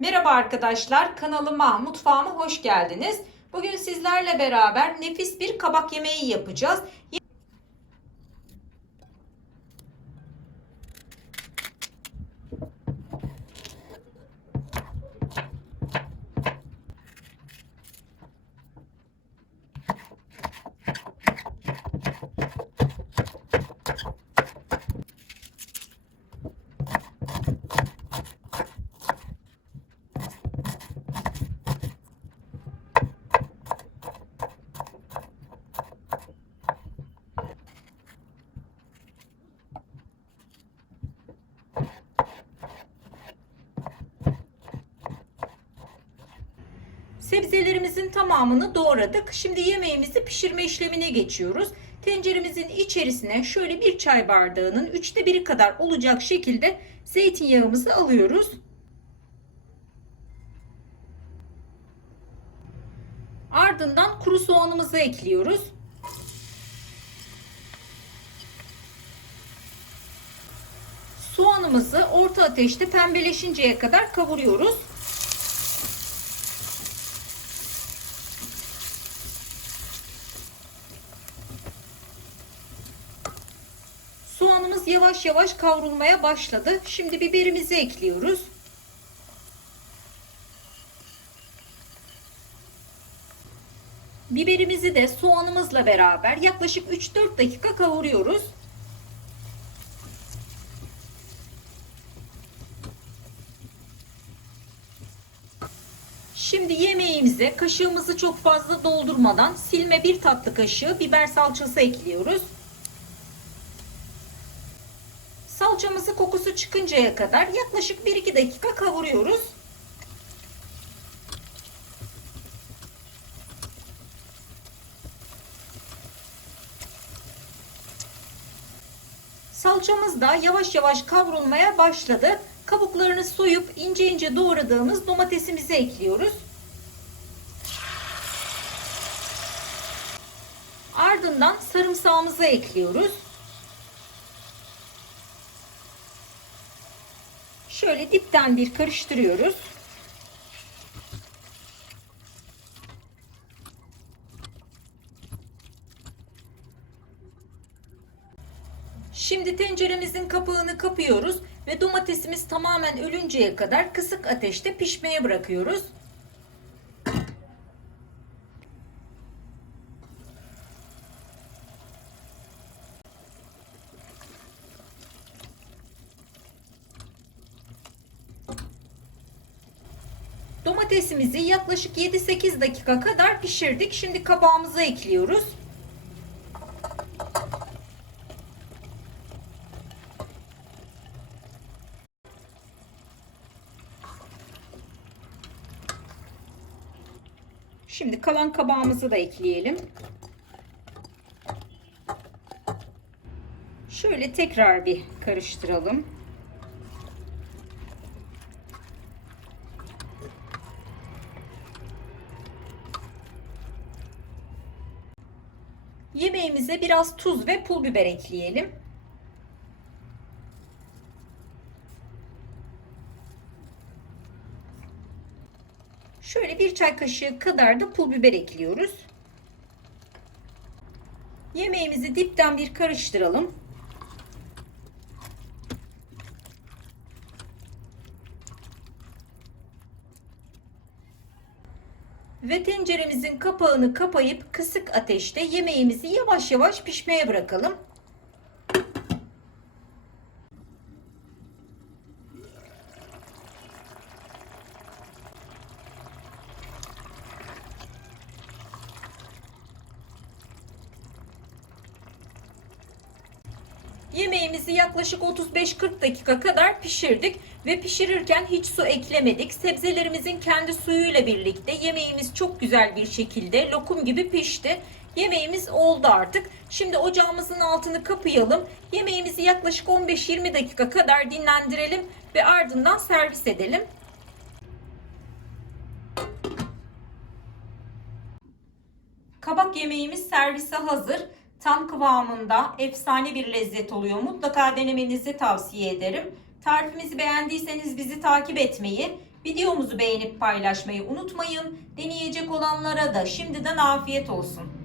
Merhaba arkadaşlar, kanalıma, mutfağıma hoş geldiniz. Bugün sizlerle beraber nefis bir kabak yemeği yapacağız. Sebzelerimizin tamamını doğradık. Şimdi yemeğimizi pişirme işlemine geçiyoruz. Tenceremizin içerisine şöyle bir çay bardağının üçte biri kadar olacak şekilde zeytinyağımızı alıyoruz. Ardından kuru soğanımızı ekliyoruz. Soğanımızı orta ateşte pembeleşinceye kadar kavuruyoruz. Yavaş yavaş kavrulmaya başladı. Şimdi biberimizi ekliyoruz. Biberimizi de soğanımızla beraber yaklaşık 3-4 dakika kavuruyoruz. Şimdi yemeğimize kaşığımızı çok fazla doldurmadan silme bir tatlı kaşığı biber salçası ekliyoruz. Salçamızı kokusu çıkıncaya kadar yaklaşık 1-2 dakika kavuruyoruz. Salçamız da yavaş yavaş kavrulmaya başladı. Kabuklarını soyup ince ince doğradığımız domatesimizi ekliyoruz. Ardından sarımsağımızı ekliyoruz. Şöyle dipten bir karıştırıyoruz. Şimdi tenceremizin kapağını kapıyoruz ve domatesimiz tamamen ölünceye kadar kısık ateşte pişmeye bırakıyoruz. Domatesimizi yaklaşık 7-8 dakika kadar pişirdik. Şimdi kabağımıza ekliyoruz. Şimdi kalan kabağımızı da ekleyelim. Şöyle tekrar bir karıştıralım. Yemeğimize biraz tuz ve pul biber ekleyelim. Şöyle bir çay kaşığı kadar da pul biber ekliyoruz. Yemeğimizi dipten bir karıştıralım. Ve tenceremizin kapağını kapayıp kısık ateşte yemeğimizi yavaş yavaş pişmeye bırakalım. Yemeğimizi yaklaşık 35-40 dakika kadar pişirdik ve pişirirken hiç su eklemedik. Sebzelerimizin kendi suyuyla birlikte yemeğimiz çok güzel bir şekilde lokum gibi pişti. Yemeğimiz oldu artık. Şimdi ocağımızın altını kapayalım. Yemeğimizi yaklaşık 15-20 dakika kadar dinlendirelim ve ardından servis edelim. Kabak yemeğimiz servise hazır. Tam kıvamında efsane bir lezzet oluyor. Mutlaka denemenizi tavsiye ederim. Tarifimizi beğendiyseniz bizi takip etmeyi, Videomuzu beğenip paylaşmayı unutmayın. Deneyecek olanlara da şimdiden afiyet olsun.